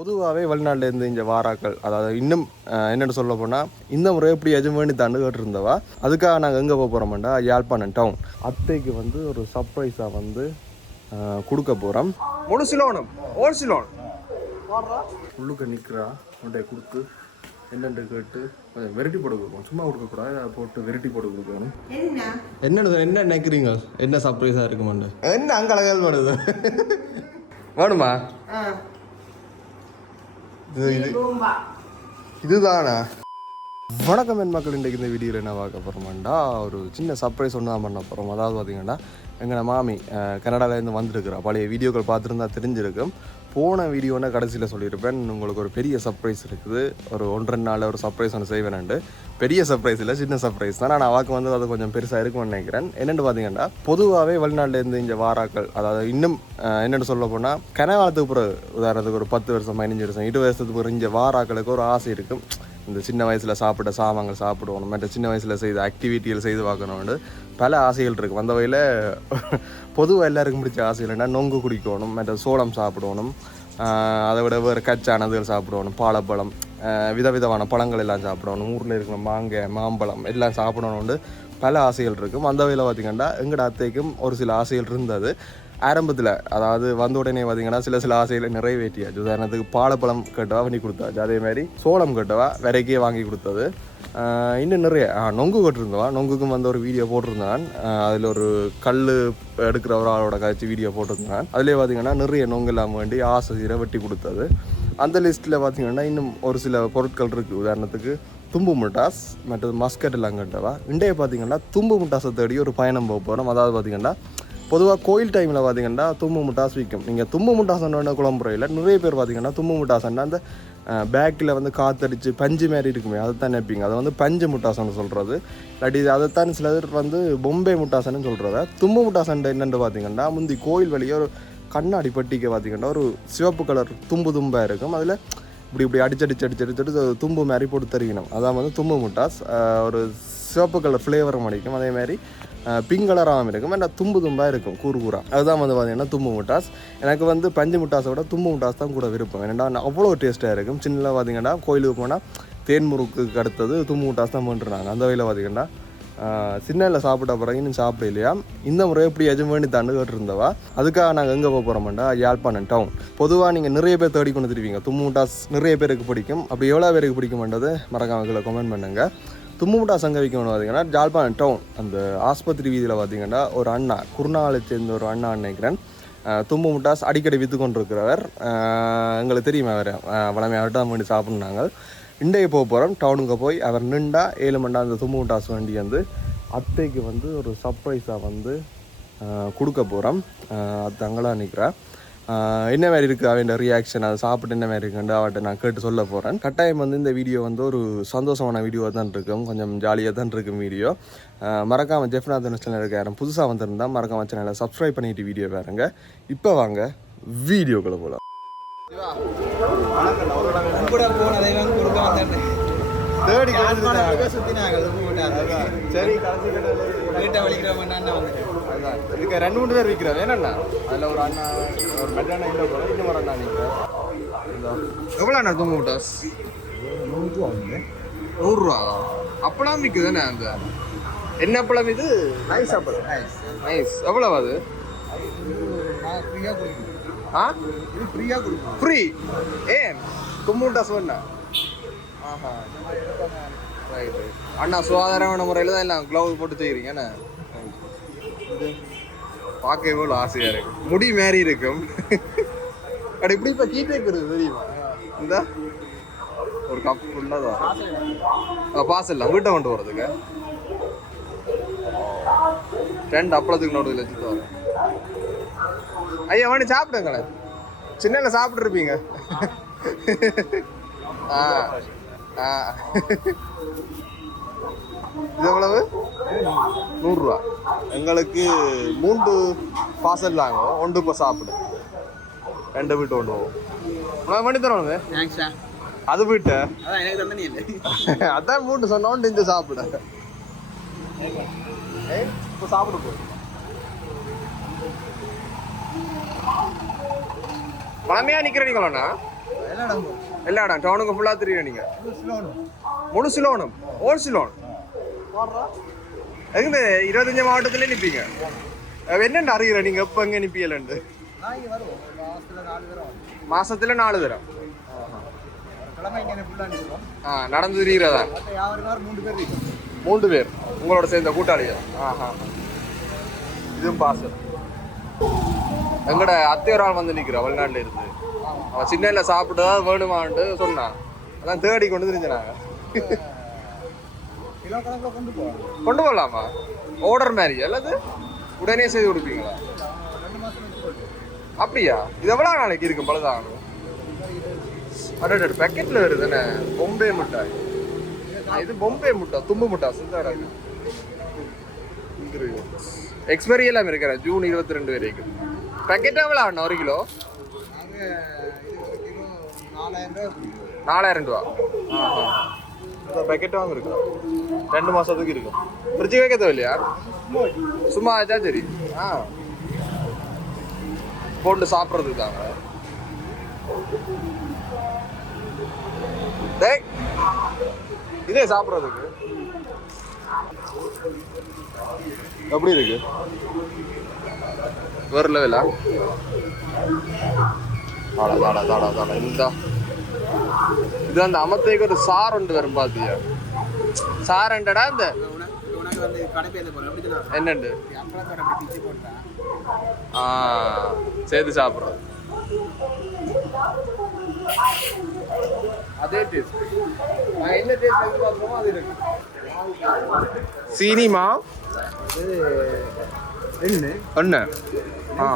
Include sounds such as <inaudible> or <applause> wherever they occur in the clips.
பொதுவாகவே வெளிநாட்டிலேருந்து இங்கே வாராக்கள் அதாவது இன்னும் என்னென்னு சொல்ல போனால் இந்த முறை எப்படி எஜமானி தாண்டு கேட்டிருந்தவா அதுக்காக நாங்கள் எங்கே போக போகிறோம்டா யாழ்ப்பாணம் டவுன் அத்தைக்கு வந்து ஒரு சர்ப்ரைஸாக வந்து கொடுக்க போகிறோம் முழுசிலோனும் ஓல்சிலோன். உள்ளுக்க நிற்கிறா உன்டைய கொடுத்து என்னென்று கேட்டு கொஞ்சம் வெரைட்டி போட்டு கொடுப்போம். சும்மா கொடுக்கக்கூடாது அதை போட்டு வெரைட்டி போட்டு கொடுக்கணும் என்ன? என்ன நினைக்கிறீங்க? என்ன சர்ப்ரைஸாக இருக்குமாண்டு? என்ன அங்கே அழகால் வருது வேணுமா? இது இது இதுதானா? வணக்கம் என் மக்கள் இன்றைக்கு இந்த வீடியோவில் என்ன பார்க்க போகிறோமாண்டா ஒரு சின்ன சர்ப்ரைஸ் ஒன்று தான் பண்ண போகிறோம் அதாவது பார்த்தீங்கன்னா எங்கள் மாமி அஹ், கனடாலேருந்து வந்திருக்கிறா. பழைய வீடியோக்கள் பார்த்துருந்தா தெரிஞ்சிருக்கும். போன வீடியோன்னு கடைசியில் சொல்லியிருப்பேன். உங்களுக்கு ஒரு பெரிய சர்ப்ரைஸ் இருக்குது. ஒரு ஒன்றரை நாளில் ஒரு சர்ப்ரைஸ் ஒன்று செய்வேன்ண்டு பெரிய சர்ப்ரைஸ் இல்லை சின்ன சர்ப்ரைஸ் தான். நான் அவாக்கு வந்து அது கொஞ்சம் பெருசாக இருக்கும்னு நினைக்கிறேன். என்னென்னு பார்த்தீங்கன்னா பொதுவாகவே வெளிநாட்டிலேருந்து இங்கே வாராக்கள் அதாவது இன்னும் என்னென்னு சொல்ல போனால் கனகாலத்துக்கு பிறகு உதாரணத்துக்கு ஒரு பத்து வருஷம் பதினஞ்சு வருஷம் இருபது வருஷத்துக்கு பிறகு இங்கே வாராக்களுக்கு ஒரு ஆசை இருக்கும். இந்த சின்ன வயசில் சாப்பிட்ட சாமான்கள் சாப்பிடுவோம். மற்ற சின்ன வயசில் செய்த ஆக்டிவிட்டிகள் செய்து பார்க்கணும்னு. பல ஆசைகள் இருக்குது வந்த வகையில் பொதுவாக எல்லாருக்கும் பிடிச்ச ஆசைகள் என்ன நொங்கு குடிக்கணும் மற்ற சோளம் சாப்பிடணும் அதை விட வேறு கச்சானதுகள் சாப்பிடணும் பாலப்பழம் விதவிதமான பழங்கள் எல்லாம் சாப்பிடணும் ஊரில் இருக்கிற மாங்காய் மாம்பழம் எல்லாம் சாப்பிடணும்னு பல ஆசைகள் இருக்கும் அந்த வகையில் பார்த்திங்கன்னா எங்கட அத்தைக்கும் ஒரு சில ஆசைகள் இருந்தது. ஆரம்பத்தில் அதாவது வந்த உடனே பார்த்தீங்கன்னா சில சில ஆசைகளை நிறைவேற்றியாச்சு. உதாரணத்துக்கு பாலப்பழம் கட்டவா பண்ணி கொடுத்தாச்சு. அதே மாதிரி சோளம் கட்டவா விரைக்கே வாங்கி கொடுத்தது. இன்னும் நிறைய. நொங்கு கட்டிருந்தவா? நொங்குக்கும் வந்து ஒரு வீடியோ போட்டிருந்தான். அதில் ஒரு கல் எடுக்கிற ஒரு ஆளோட காய்ச்சி வீடியோ போட்டிருந்தான். அதுலேயே பார்த்தீங்கன்னா நிறைய நொங்கு இல்லாமல் வேண்டி ஆசை சீரை வெட்டி கொடுத்தது. அந்த லிஸ்ட்டில் பார்த்தீங்கன்னா இன்னும் ஒரு சில பொருட்கள் இருக்குது உதாரணத்துக்கு தும்பு முட்டாஸ் மற்றது மஸ்கட் எல்லாம் கட்டவா இன்றைய பார்த்தீங்கன்னா தும்பு முட்டாசை தேடி ஒரு பயணம் போக போகிறோம் அதாவது பார்த்தீங்கன்னா பொதுவாக கோயில் டைமில் பார்த்தீங்கன்னா தும்பு முட்டாஸ் விற்கும் நீங்கள் தும்பு முட்டாசன்னு குழம்புறையில் நிறைய பேர் பார்த்தீங்கன்னா தும்பு முட்டாசன்னா அந்த பேக்கில் வந்து காத்தடிச்சு பஞ்சு மாதிரி இருக்குமே அதை தான் நினைப்பீங்க. அதை வந்து பஞ்சு முட்டாசன்னு சொல்கிறது இல்லாட்டி அதைத்தான் சில பேர் வந்து பொம்பே முட்டாசன்னு சொல்கிறத தும்பு முட்டாசன் என்னென்று பார்த்தீங்கன்னா முந்தி கோயில் வழியே ஒரு கண்ணாடி பட்டிக்கு பார்த்தீங்கன்னா ஒரு சிவப்பு கலர் தும்பு தும்பாக இருக்கும். அதில் இப்படி இப்படி அடிச்சடிச்சு அடிச்சு அடிச்சடிச்சு தும்பு மாதிரி போட்டு தெரிவிக்கணும் அதான் வந்து தும்பு முட்டாஸ். ஒரு சிவப்பு கலர் ஃப்ளேவரும் அடிக்கும். அதே மாதிரி பிங்க் கலராகவும் இருக்கும். ஆனால் தும்பு தும்பாக இருக்கும் கூறு கூறா. அதுதான் வந்து பார்த்தீங்கன்னா தும்பு முட்டாஸ். எனக்கு வந்து பஞ்சு முட்டாஸை விட தும்பு முட்டாஸ் தான் கூட விருப்பம். ஏன்னா அவ்வளோ டேஸ்ட்டாக இருக்கும். சின்னதாக பார்த்தீங்கன்னா கோயிலுக்கு போனால் தேன் முறுக்குக்கு அடுத்தது தும்பு முட்டாஸ் தான் பண்ணுறாங்க அந்த வகையில் பார்த்தீங்கன்னா சின்னல சாப்பிட்ட பிறகு இன்னும் சாப்பிட இல்லையா? இந்த முறை எப்படி எஜமானி தாண்டு கேட்டிருந்தவா? அதுக்காக நாங்கள் எங்கே போக போகிறோம்டா யாழ்ப்பாணம் டவுன் பொதுவாக நீங்கள் நிறைய பேர் தேடி கொண்டு திருவீங்க தும்முட்டாஸ் நிறைய பேருக்கு பிடிக்கும். அப்படி எவ்வளோ பேருக்கு பிடிக்கும்ன்றது மறக்காம கீழே கமெண்ட் பண்ணுங்கள் தும்மு சங்க எங்கே பார்த்தீங்கன்னா யாழ்ப்பாணம் டவுன் அந்த ஆஸ்பத்திரி வீதியில் பார்த்தீங்கன்னா ஒரு அண்ணா குருநாளை சேர்ந்த ஒரு அண்ணா நினைக்கிறேன். தும்பு முட்டாஸ் அடிக்கடி விற்று கொண்டிருக்கிறவர். எங்களுக்கு தெரியுமா அவர் வளமையாகட்டும் அவங்க வேண்டி நாங்கள். இன்றைக்கு போக போகிறோம் டவுனுக்கு போய் அவர் நின்றா ஏழு மண்டா அந்த தும்பு முட்டாஸ் வண்டி வந்து அத்தைக்கு வந்து ஒரு சர்ப்ரைஸாக வந்து கொடுக்க போகிறோம் அது அங்கெல்லாம் நிற்கிறேன் என்ன மாதிரி இருக்குது அவன் ரியாக்ஷன் அதை சாப்பிட்டு என்ன மாதிரி இருக்குன்னு அவட்ட நான் கேட்டு சொல்ல போகிறேன் கட்டாயம் வந்து இந்த வீடியோ வந்து ஒரு சந்தோஷமான வீடியோ தான் இருக்கும் கொஞ்சம் ஜாலியாக தான் இருக்கும் வீடியோ மறக்காமல் ஜெஃப்நாதன் சேனல் இருக்க யாரும் புதுசாக வந்திருந்தா மறக்காம சேனலை சப்ஸ்கிரைப் பண்ணிட்டு வீடியோ பாருங்க. இப்போ வாங்க வீடியோக்குள்ளே போகலாம் தேடி சுத்தினாங்க. சரி வீட்டை வலிக்கிற அண்ணா வந்துட்டு இதுக்கு ரெண்டு மூணு பேர் விற்கிறேன் வேணா அதில் ஒரு அண்ணா ஒரு மெட்டான இல்லை போல இன்னும் ஒரு அண்ணா நிற்கிறேன் எவ்வளோ அண்ணா தூங்க முட்டாஸ் நூறுரூவா. அப்பளம் விற்குதுண்ணே அந்த? என்ன அப்பளம் இது? நைஸ் அப்பளம். நைஸ் எவ்வளோ அது? ஆ? இது ஃப்ரீயாக கொடுக்கணும் ஃப்ரீ. ஏன்? தும்மு முட்டாஸ் வேணா ஆஹா. ரைட் அண்ணா சுகாதாரமான முறையில் தான் எல்லாம் க்ளவுஸ் போட்டு செய்கிறீங்க என்ன? பார்க்கவே எவ்வளோ ஆசையாக இருக்கு. முடி மாறி இருக்கும். அட இப்படி இப்போ கீட்டே இருக்குது தெரியுமா? இந்த ஒரு கப் ஃபுல்லாக தான் பாஸ் இல்லை வீட்டை கொண்டு போகிறதுக்கு ரெண்டு அப்பளத்துக்கு நடுவில் வச்சுட்டு வரேன் ஐயா வேணி சாப்பிடுங்களேன் சின்ன சாப்பிட்ருப்பீங்க ஆ ஆ. இது எவ்வளவு? நூறுரூவா. எங்களுக்கு மூன்று பார்சல் வாங்குவோம். ஒன்று இப்போ சாப்பிடு. ரெண்டு வீட்டு போவோம் உனக்கு பண்ணி தரோங்க அது வீட்டு? அதான் எனக்கு தந்தனி இல்லை. <laughs> அதான் மூட்டு சொன்னோண்டு இந்த சாப்பிட. இப்போ சாப்பிட போ. பழமையா நிக்கிறீங்களா எல்லா இடம். டவுனுக்கு ஃபுல்லாக தெரியும் நீங்கள் முழு சிலோனும். ஓல் சிலோன் எங்க இருபத்தஞ்சு மாவட்டத்துல நிப்பீங்க? என்னென்ன அறிகிற நீங்க எப்ப எங்க நிப்பியலண்டு மாசத்துல நாலு தரம் நடந்து திரிகிறதா மூன்று பேர் உங்களோட சேர்ந்த கூட்டாளிகள். ஆஹா. இதுவும் பாசம் எங்கட அத்தை ஒரு ஆள் வந்து நிக்கிறா வெளிநாட்டுல இருந்து. அவன் சின்ன சாப்பிட்டு தான் வேணுமான்ட்டு சொன்னான் அதான் தேடி கொண்டு கணக்கில் கொண்டு போகலாமா ஆர்டர் மாதிரி அல்லது உடனே செய்து கொடுப்பீங்களா? அப்படியா? இது எவ்வளோ நாளைக்கு இருக்கும் பழுதாகணும்? அடடட பேக்கெட்ல வருது தானே? பொம்பே மிட்டாய் ஆ, இது பொம்பே முட்டை தும்பு முட்டா சிந்தாடா எக்ஸ்பைரி எல்லாம் இருக்கிற ஜூன் இருபத்தி ரெண்டு வரைக்கும். பேக்கெட் எவ்வளோ ஆகணும்? ஒரு கிலோ? இது நாலாயிரம் ரூபா. இந்த பாக்கெட் வாங்க இருக்கு ரெண்டு மாசத்துக்கு இருக்கும். ஃப்ரிட்ஜ் வைக்க தேவையில்லையா? சும்மா ஆச்சா சரி. ஆ. போட்டு சாப்பிட்றதுக்கு தாங்க டேய். இதே சாப்பிட்றதுக்கு. எப்படி இருக்கு? வேற லெவலா தாடா தாடா தாடா தாடா இந்தா. இது அந்த அமத்தைக்கு ஒரு சார் ஒன்று வரும் பாத்தியா? சார் என்னடா இந்த? என்னண்டு? அப்பளத்தோட ஆ சேர்த்து சாப்பிட்றது அதே டேஸ்ட் நான் என்ன டேஸ்ட் எதிர்பார்க்குறோமோ அது இருக்கு. சீனிமா? ரெண்டு ஒன்று ஆ.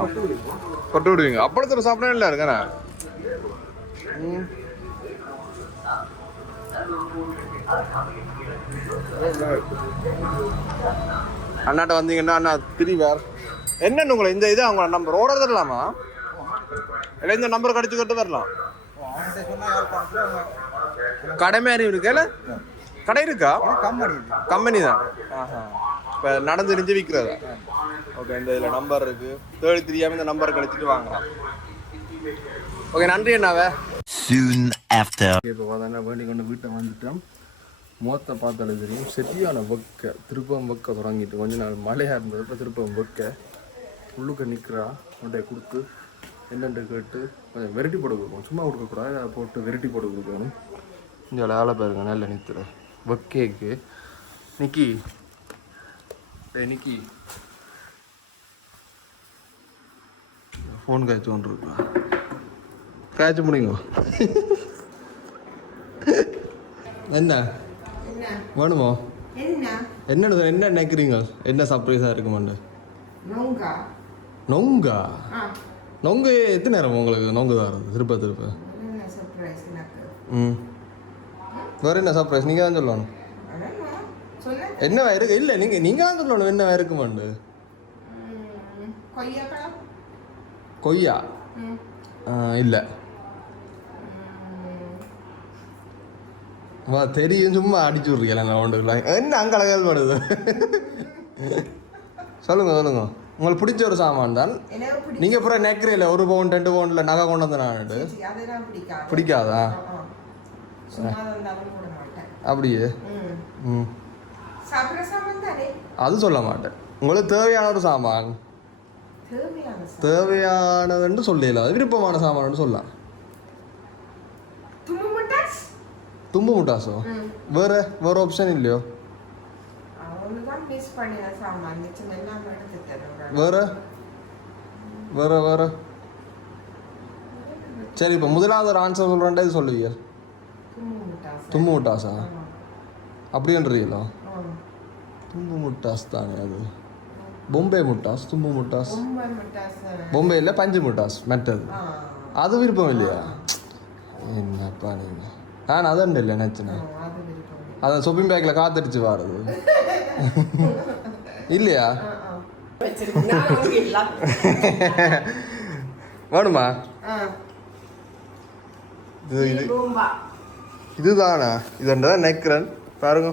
கொட்டு விடுவீங்க அப்பளத்தில் சாப்பிடவே இல்லை இருக்கண்ணா ம். அண்ணாட்ட வந்தீங்கன்னா அண்ணா திரிவார் என்னன்னு உங்களை இந்த இது அவங்க நம்பர் ஓடர் தரலாமா? இல்லை இந்த நம்பர் கடிச்சு கட்டு வரலாம் கடை மாதிரி இருக்குல்ல கடை இருக்கா? கம்பெனி கம்பெனி தான் இப்போ நடந்து நெஞ்சு விற்கிறதா ஓகே இந்த இதில் நம்பர் இருக்கு. தேடி தெரியாமல் இந்த நம்பர் கழிச்சிட்டு வாங்கலாம் ஓகே நன்றி அண்ணாவே. Soon after. இப்போ பார்த்தா வேண்டி கொண்டு வீட்டை வந்துட்டோம். மோத்த பார்த்தாலே தெரியும். செட்டியான வக்க திருப்பம் வக்க தொடங்கிட்டு கொஞ்ச நாள் மழையாக இருந்ததுப்போ திருப்பம் வக்க. உள்ளுக்க நிற்கிறா உன்டைய கொடுத்து என்னென்று கேட்டு கொஞ்சம் வெரைட்டி போட கொடுக்கணும். சும்மா கொடுக்கக்கூடாது அதை போட்டு வெரைட்டி போட கொடுக்கணும். கொஞ்சம் வேலை பாருங்க நல்ல நிற்கிற வக்கேக்கு நிக்கி. நிக்கி. ஃபோன் காய்ச்சி ஒன்று இருக்கா காய்ச்சி முடியுங்க. <laughs> என்ன? வேணுமோ? என்ன? என்ன என்ன நினைக்கிறீங்க? என்ன சர்ப்ரைஸாக இருக்குமாண்டு நொங்கா. நொங்கா? எத்தனை நேரம் உங்களுக்கு நொங்கு தான் திருப்ப திருப்ப? ம். வேறு என்ன சர்ப்ரைஸ் நீங்கள் தான் சொல்லணும். அதான் சொல்ல என்ன இருக்கு? இல்லை நீங்கள் நீங்கள் தான் சொல்லணும் என்ன இருக்குமாண்டு கொய்யா? இல்லை. வா தெரியும் சும்மா அடிச்சு விட்றீங்களா நான் என்ன அங்கே அழகால் படுது சொல்லுங்க சொல்லுங்க உங்களுக்கு பிடிச்ச ஒரு சாமான் தான் நீங்கள் அப்புறம் நெக்கிறீல ஒரு பவுன் ரெண்டு பவுனில் நகை கொண்டு வந்து நான் பிடிக்காது அப்படியே ம் சாமான் அது சொல்ல மாட்டேன் உங்களுக்கு தேவையான ஒரு சாமான் தேவையான சாமான் தேவையானதுன்னு சொல்லல அது விருப்பமான சாமான்னு சொல்லலாம் தும்பு முட்டாஸ் தும்பு முட்டாசோ ம் வேற வேற ஆப்ஷன் இல்லையோ அவனு தான் மிஸ் பண்ணின சாமான் மிச்சம் எல்லாம் எடுத்துட்டேன் வேற வேற வேற சரி இப்போ முதலாவது ஒரு ஆன்சர் சொல்கிறேன்டா இது சொல்லுவீங்க தும்பு ஆமா. அப்படின்றீங்களா. தும்பு முட்டாஸ் தானே அது பொம்பே முட்டாஸ் தும்பு முட்டாஸ் முட்டாஸ் பொம்பேயில் பஞ்சு முட்டாஸ் மெட்டது அது விருப்பம் இல்லையா என்னப்பா நீங்க நான் அதான் இல்லை நினச்சினேன் ஆ, அது விருப்பம் இல்லை. அதை ஷாப்பிங் பேக்கில் காத்தடிச்சு வாரது. <laughs> இல்லையா? ஆ, ஆ. வேணுமா? ஆ. இது இது. இதுதானா? இதுன்றதான் நெக்கிறேன் பாருங்க.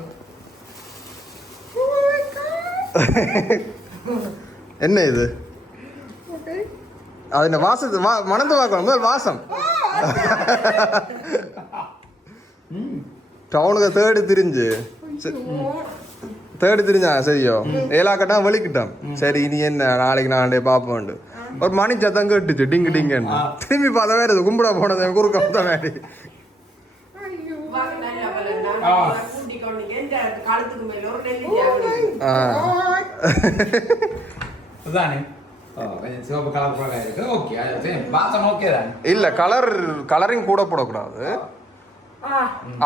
என்ன இது? அது? என்ன வாசத்து வா மணந்து பார்க்கணும் முதல் வாசம் ஆ, டவுனுக்கு தேடி திரிஞ்சு. தேடி திரிஞ்சா சரியோ ஏலாக்கட்டா வெளிக்கிட்டோம் சரி இனி என்ன? நாளைக்கு நாளே பார்ப்போண்டு ஒரு மணி சத்தம் கேட்டுச்சு டிங்கு டிங்குன்னு. திரும்பி பார்த்தா வேற இது கும்பிட போனது குறுக்க வந்த மாதிரி. இல்ல கலர் கலரிங் கூட போடக்கூடாது.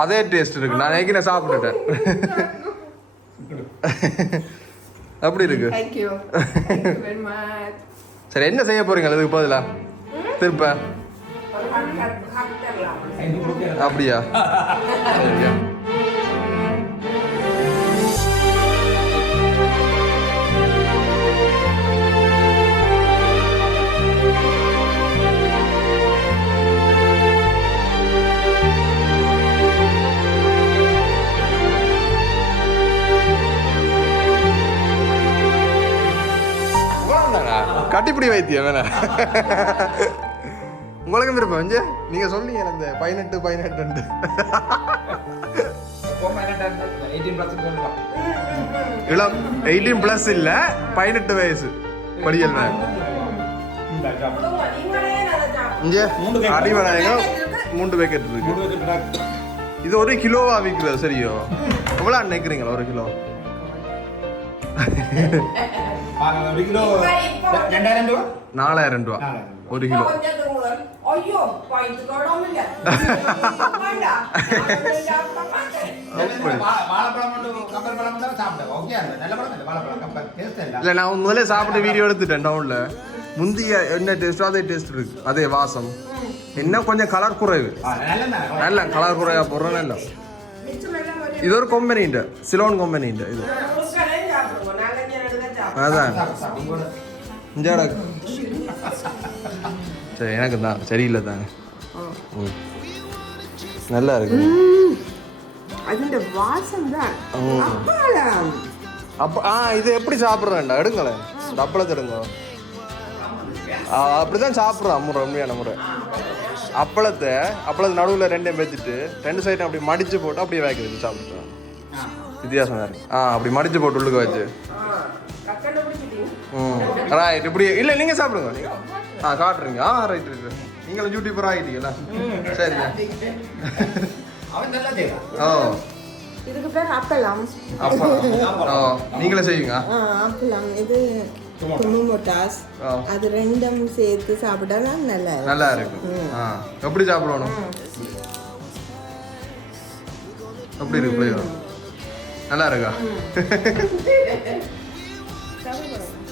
அதே டேஸ்ட் இருக்கு. நான் ஏற்கனவே சாப்பிட்டுட்டேன். அப்படி இருக்கு. சரி என்ன செய்ய போறீங்க? அதுக்கு பதிலா? திருப்ப. அப்படியா? சரியா கட்டிப்பிடி வைத்தியம்? வேணா. உங்களுக்கும் விருப்பம் வந்து நீங்க சொன்னீங்க அந்த பதினெட்டு பதினெட்டு இளம் எயிட்டீன் பிளஸ் இல்ல பதினெட்டு வயசு. நீங்களே சாப்பிடுங்க. இங்கே. அடிவராயங்க மூன்று பேக்கெட் இருக்கு. இது ஒரு கிலோவா விற்கிறது சரியோ? எவ்வளோ நினைக்கிறீங்களா ஒரு கிலோ? சாப்பிட்டேன் ஓகே அந்த நல்ல பழம் இல்லை டேஸ்ட் நான் முதல்ல சாப்பிட்டு வீடியோ எடுத்துட்டேன் டவுன்ல முந்தைய என்ன டேஸ்ட்டோ அதே டேஸ்ட் இருக்கு அதே வாசம் என்ன கொஞ்சம் கலர் குறைவு நல்ல நல்ல கலர் குறையா போடுறோம் நல்ல இது ஒரு கொம்பனிண்ட சிலோன் கொம்பனிண்ட இது முழுக்கலே சாப்பிடுவோம் நாங்க இங்க நடுவே சாப்பிடுவோம் அதான். இஞ்சாடா சரி எனக்கு தான். சரியில்லை தாங்க. நல்லா இருக்கு. அதுண்ட ஆ இது எப்படி சாப்பிட்றேன்டா? எடுங்களேன். அப்பளத்தை எடுங்க அப்படிதான் சாப்பிட்றோம் அம்மா ரம்மியான முறை. அப்பளத்தை அப்பளத்தை நடுவில் ரெண்டையும் வச்சுட்டு ரெண்டு சைடும் அப்படி மடிச்சு போட்டு அப்படியே வேக வச்சு சாப்பிட்றோம் வித்தியாசம் இருக்கு. ஆ அப்படி மடிச்சு போட்டு உள்ளுக்கு வச்சு. ரைட் இப்படி. இல்லை நீங்கள் சாப்பிடுங்க. ஆ காட்டுறீங்க ஆ ரைட் ரைட் நீங்களும் யூடியூபர் ஆகிட்டீங்களா சரிங்க. அவன் நல்லா செய்வான். ஓ. இதுக்கு பேர் அப்பளம் அப்பா ஓ நீங்களே செய்வீங்க? ஆ, அப்பளம் இது குமுமோட்டாஸ். ஆ. அது ரெண்டும் சேர்த்து சாப்பிட்டா நல்லா. நல்லா இருக்கும். ஆ. எப்படி சாப்பிடணும்? எப்படி இருக்கு நல்லா இருக்கா? <laughs>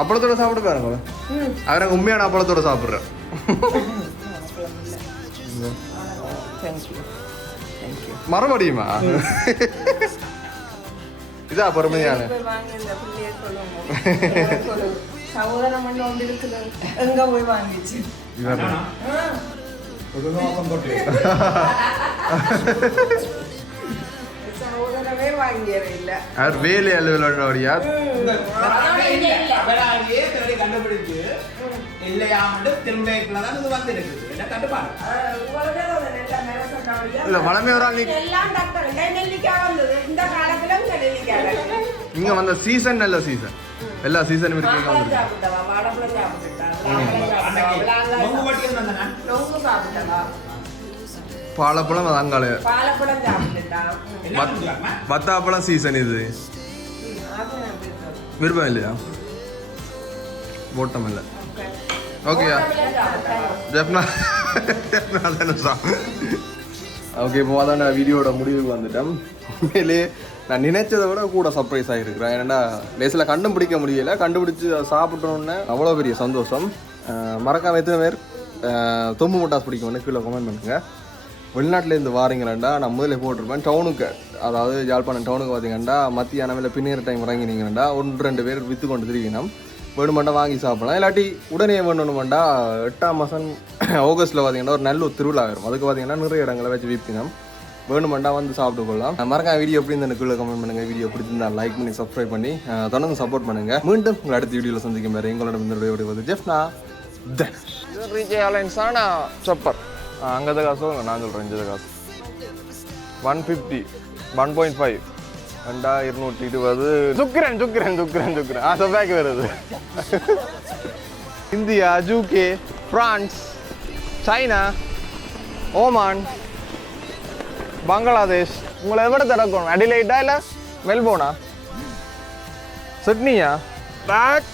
அப்பளத்தோட சாப்பிட்டு பாருங்க அவரங்க உண்மையான அப்பளத்தோட சாப்பிட்றேன் Thank you. Thank you. மறுபடியுமா இதா பொறுமையான போய் வாங்க இந்த பிள்ளைய சொல்லுங்க. சொல்லுங்க. சகோதரம் பண்ண ஒன்று இருக்குது எங்க போய் வாங்கிச்சு இவர் சகோதரமே வாங்கியற இல்ல அவர் வேலை அவராலேயே தேடி கண்டுபிடிச்சு இல்லையாமட்டு திரும்ப தான் இது வந்து இருக்குது என்ன கண்டுபாடு இல்ல வளமே ஒரு ஆள் நீ எல்லாம் டாக்டர் நெல்லிக்காய் வந்தது. இந்த காலத்துல இந்த நெல்லிக்காய் நீங்க வந்த சீசன் நல்ல சீசன் எல்லா சீசனும் இருக்கீங்க பாலப்பழம் சொல்லுவாங்க பத்தாப்பழம் சீசன் இது. விருப்பம் இல்லையா? ஓட்டம் இல்லை. ஓகேயா ஜெப்னா ஓகே இப்போ அதான் வீடியோட முடிவுக்கு வந்துட்டேன். உண்மையிலேயே நான் நினைச்சதை விட கூட சர்ப்ரைஸ் ஆகிருக்கிறேன் ஏன்னா லேசில் கண்டுபிடிக்க முடியல. கண்டுபிடிச்சு அதை சாப்பிட்டோன்னே அவ்வளோ பெரிய சந்தோஷம். மறக்காம எத்தனை பேர் தொம்பு முட்டாஸ் பிடிக்கும்னு கீழே கமெண்ட் பண்ணுங்க. வெளிநாட்டிலேருந்து வாரீங்களா நான் முதல்ல போட்டிருப்பேன். டவுனுக்கு அதாவது யாழ்ப்பாணம் டவுனுக்கு பார்த்தீங்கன்னா மத்தியானம் இல்லை பின்னேற டைம் இறங்கினீங்கன்னா ஒன்று ரெண்டு பேர் விற்று கொண்டு திரும்பினோம் வேணுமெண்டா வாங்கி சாப்பிடலாம். இல்லாட்டி உடனே வேணுமெண்டா எட்டாம் மாதம் <coughs> ஆகஸ்ட்டில் பார்த்தீங்கன்னா ஒரு நல்ல ஒரு திருவிழா வரும். அதுக்கு பார்த்தீங்கன்னா நிறைய இடங்களை வச்சு விற்பினோம் வேணுமெண்டா வந்து சாப்பிட்டு கொள்ளலாம். மறக்காம வீடியோ எப்படி இந்த கீழே கமெண்ட் பண்ணுங்க. வீடியோ பிடிச்சிருந்தா லைக் பண்ணி சப்ஸ்கிரைப் பண்ணி தொடர்ந்து சப்போர்ட் பண்ணுங்கள் மீண்டும் உங்களை அடுத்த வீடியோவில் சந்திக்கும் வேறு எங்களோட வந்து ஜெஃப்னா ரீச் ஆனால் சப்பர். அங்கே காசு நான் சொல்கிறேன் இந்த காசு. One fifty one point five ரெண்டா இருநூற்றி இருபது. சுக்கிரன் சுக்கிரன் சுக்கிரன் சுக்கிரன். ஆ செவ்வாய்க்கு வருது. India UK France China Oman Bangladesh உங்களை எவ்வளோ திறக்கணும் அடிலைட்டா இல்லை மெல்போனா சிட்னியா பேக்